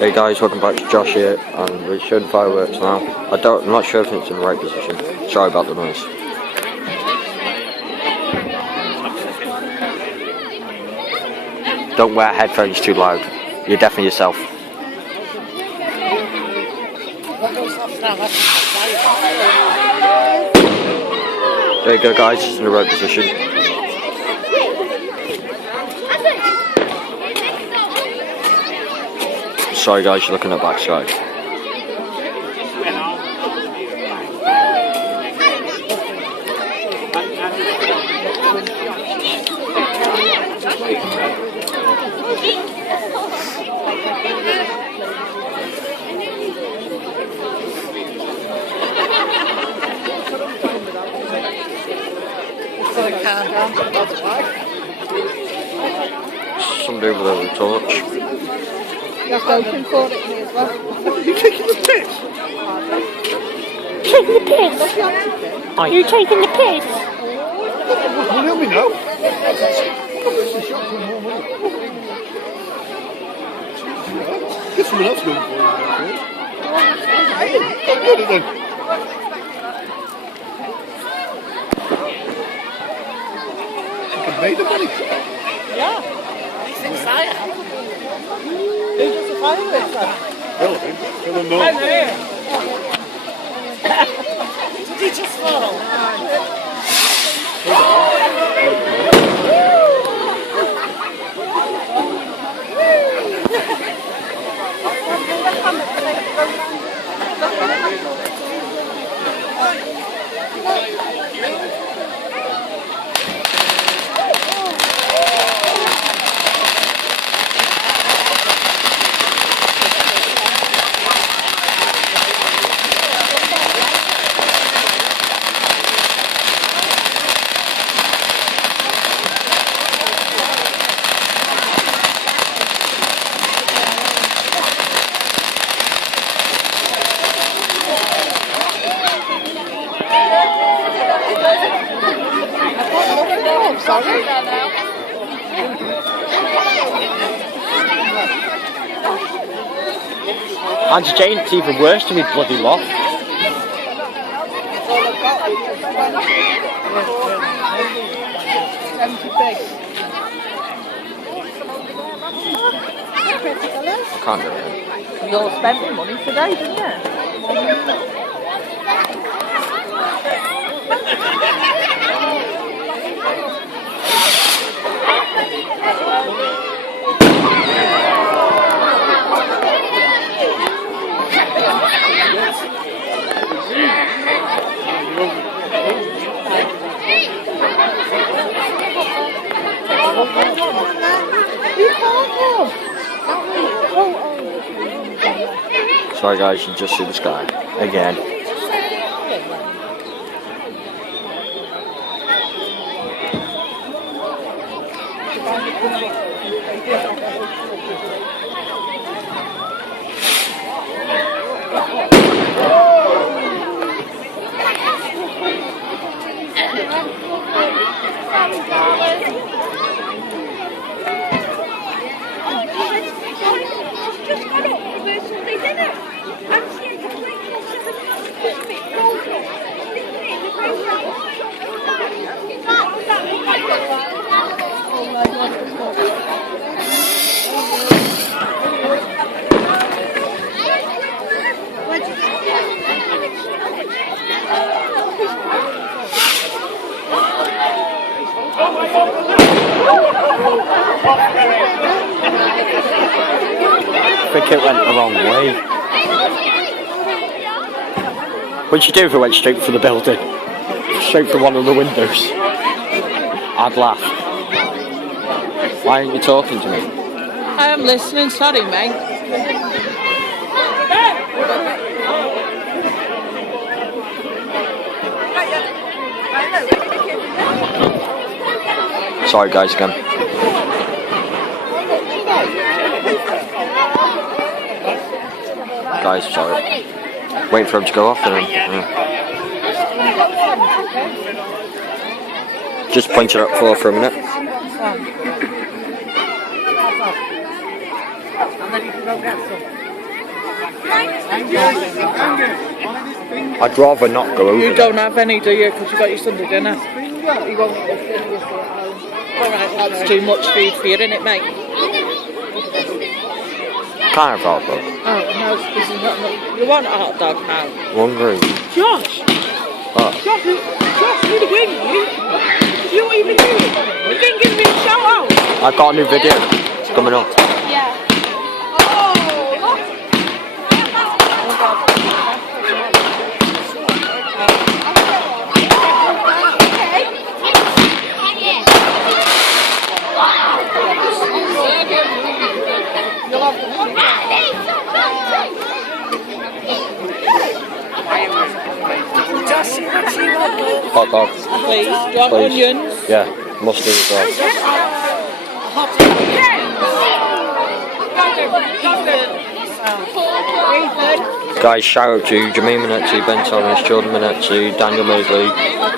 Hey guys, welcome back to Josh here, and we're showing fireworks now. I'm not sure if it's in the right position. Sorry about the noise. Don't wear headphones too loud. You're deafening yourself. There you go guys, it's in the right position. Sorry guys, you're looking at back sky. Somebody over there with a torch. You have to open for it as well. You taking the piss? Taking the piss? Are you taking the piss? Well, let me know. Get someone else going for it. Go get it then. You can make the money. Yeah. He's excited. Who does the fireworks then? I don't know. Did he just fall? Auntie Jane, it's even worse to be bloody lost. I can't do it. You all spent your money today, didn't you? Sorry guys, you just see the sky again. I think it went the wrong way. What'd you do if it went straight for the building? Straight for one of the windows? I'd laugh. Why aren't you talking to me? I am listening, sorry mate. Sorry guys again. Guys, sorry. Wait for him to go off and then, Just point it up for a minute. And then you can go get some. I'd rather not go over You there. don't have any, do you? Because you got your Sunday dinner. You won't get your finger at home. Alright, that's too much food for you, isn't it, mate? Can't have hot dog. Oh, no, this is not. You want a hot dog now? Hungry. Josh! Oh. Josh, you're the win, you? You what you've been doing? You didn't give me a shout out! I've got a new video. It's coming up. Yeah. Hot dog. Please, do you want Please. onions? Yeah, mustard as well. Guys, shout out to Jermaine Minetti, Ben Thomas, Jordan Minetti, Daniel Mosley,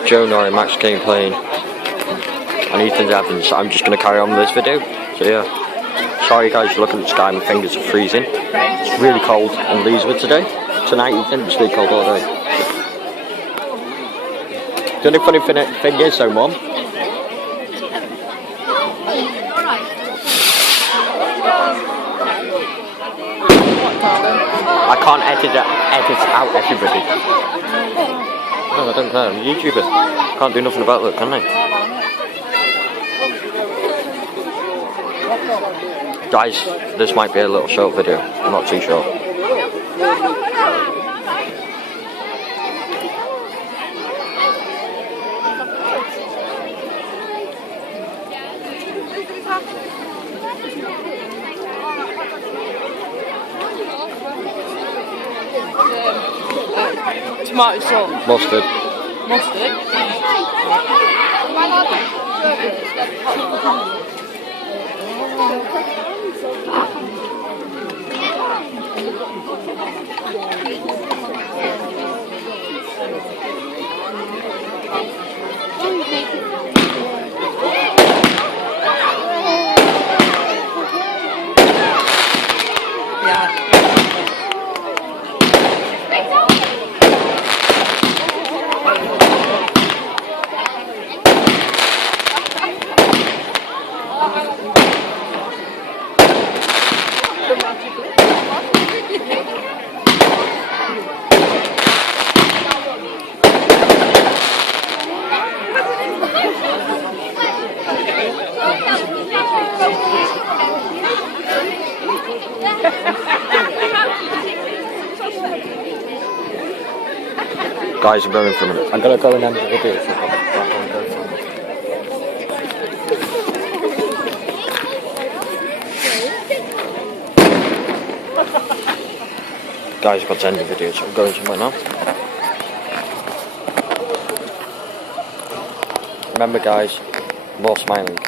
Joe Norrie, Max Kane Plain, and Ethan Evans. I'm just going to carry on with this video. So yeah, sorry guys, you're looking at the sky, my fingers are freezing. It's really cold in Leeswood today. Tonight you think it's really cold all day. The only funny thing is though, Mum, I can't edit out everybody. No, I don't care, I'm a YouTuber. Can't do nothing about it, can I? Guys, this might be a little short video, not too short. Tomato sauce. Mustard. Mustard. Guys, I'm going for a minute. I'm gonna go and end the video. Guys, I've got to end the video, so I'm going somewhere now. Remember guys, more smiling.